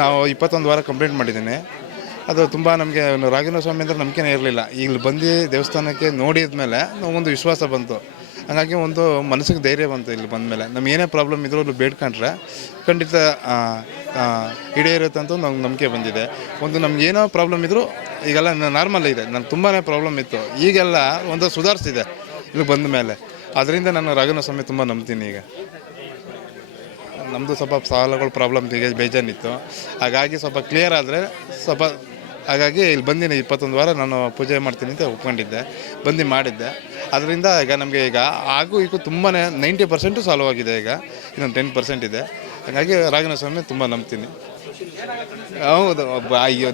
ನಾವು 21 ವಾರ ಕಂಪ್ಲೀಟ್ ಮಾಡಿದ್ದೀನಿ. ಅದು ತುಂಬ ನಮಗೆ ರಾಘವೇಂದ್ರ ಸ್ವಾಮಿ ಅಂದರೆ ನಂಬಿಕೆನೇ ಇರಲಿಲ್ಲ. ಇಲ್ಲಿ ಬಂದು ದೇವಸ್ಥಾನಕ್ಕೆ ನೋಡಿದ ಮೇಲೆ ಒಂದು ವಿಶ್ವಾಸ ಬಂತು. ಹಾಗಾಗಿ ಒಂದು ಮನಸ್ಸಿಗೆ ಧೈರ್ಯ ಬಂತು. ಇಲ್ಲಿ ಬಂದಮೇಲೆ ನಮ್ಗೆ ಏನೇ ಪ್ರಾಬ್ಲಮ್ ಇದ್ರೂ ಅಲ್ಲಿ ಬೇಡ್ಕೊಂಡ್ರೆ ಖಂಡಿತ ಈಡೇರುತ್ತೆ ಅಂತ ನಮ್ಗೆ ನಂಬಿಕೆ ಬಂದಿದೆ. ಒಂದು ನಮಗೇನೋ ಪ್ರಾಬ್ಲಮ್ ಇದ್ದರೂ ಈಗೆಲ್ಲ ನಾರ್ಮಲ್ ಇದೆ. ನಾನು ತುಂಬಾ ಪ್ರಾಬ್ಲಮ್ ಇತ್ತು, ಈಗೆಲ್ಲ ಒಂದು ಸುಧಾರಿಸಿದೆ ಇಲ್ಲಿ ಬಂದ ಮೇಲೆ. ಅದರಿಂದ ನಾನು ರಾಘವೇಂದ್ರ ಸ್ವಾಮಿ ತುಂಬ ನಂಬ್ತೀನಿ. ಈಗ ನಮ್ಮದು ಸ್ವಲ್ಪ ಸಾಲಗಳು ಪ್ರಾಬ್ಲಮ್ ಈಗ ಬೇಜಾನಿತ್ತು, ಹಾಗಾಗಿ ಸ್ವಲ್ಪ ಕ್ಲಿಯರ್ ಆದರೆ ಸ್ವಲ್ಪ, ಹಾಗಾಗಿ ಇಲ್ಲಿ ಬಂದಿನಿ. 21 ವಾರ ನಾನು ಪೂಜೆ ಮಾಡ್ತೀನಿ ಅಂತ ಒಪ್ಕೊಂಡಿದ್ದೆ, ಬಂದು ಮಾಡಿದ್ದೆ. ಅದರಿಂದ ಈಗ ನಮಗೆ ಈಗ ಈಗ ತುಂಬಾ 90% ಸಾಲ್ವ್ ಆಗಿದೆ. ಈಗ ಇನ್ನೊಂದು 10% ಇದೆ. ಹಾಗಾಗಿ ರಾಘವೇಂದ್ರ ಸ್ವಾಮಿ ತುಂಬ ನಂಬ್ತೀನಿ. ಹೌದು, ಅಯ್ಯೋ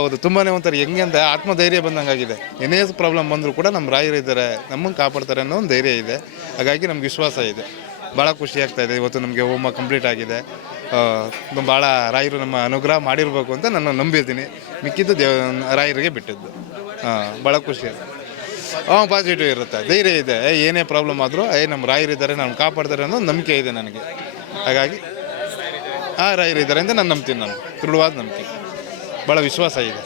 ಹೌದು ತುಂಬಾ ಒಂಥರ ಹೆಂಗೆ ಅಂತ ಆತ್ಮಧೈರ್ಯ ಬಂದಂಗಾಗಿದೆ. ಏನೇ ಪ್ರಾಬ್ಲಮ್ ಬಂದರೂ ಕೂಡ ನಮ್ಮ ರಾಯರಿದ್ದಾರೆ, ನಮ್ಮನ್ನು ಕಾಪಾಡ್ತಾರೆ ಅನ್ನೋ ಒಂದು ಧೈರ್ಯ ಇದೆ. ಹಾಗಾಗಿ ನಮ್ಗೆ ವಿಶ್ವಾಸ ಇದೆ. ಭಾಳ ಖುಷಿ ಆಗ್ತಾಯಿದೆ. ಇವತ್ತು ನಮಗೆ ಹೋಮ ಕಂಪ್ಲೀಟ್ ಆಗಿದೆ. ಭಾಳ ರಾಯರು ನಮ್ಮ ಅನುಗ್ರಹ ಮಾಡಿರಬೇಕು ಅಂತ ನಾನು ನಂಬಿರ್ತೀನಿ. ಮಿಕ್ಕಿದ್ದು ರಾಯರಿಗೆ ಬಿಟ್ಟಿದ್ದು. ಭಾಳ ಖುಷಿ. ಪಾಸಿಟಿವ್ ಇರುತ್ತೆ, ಧೈರ್ಯ ಇದೆ. ಏನೇ ಪ್ರಾಬ್ಲಮ್ ಆದರೂ ನಮ್ಮ ರಾಯರಿದ್ದಾರೆ, ನಮ್ಮ ಕಾಪಾಡ್ತಾರೆ ಅನ್ನೋ ನಂಬಿಕೆ ಇದೆ ನನಗೆ. ಹಾಗಾಗಿ ರಾಯರಿದ್ದಾರೆ ಅಂತ ನಾನು ನಂಬ್ತೀನಿ. ನಾನು ದೃಢವಾದ ನಂಬಿಕೆ, ಭಾಳ ವಿಶ್ವಾಸ ಇದೆ.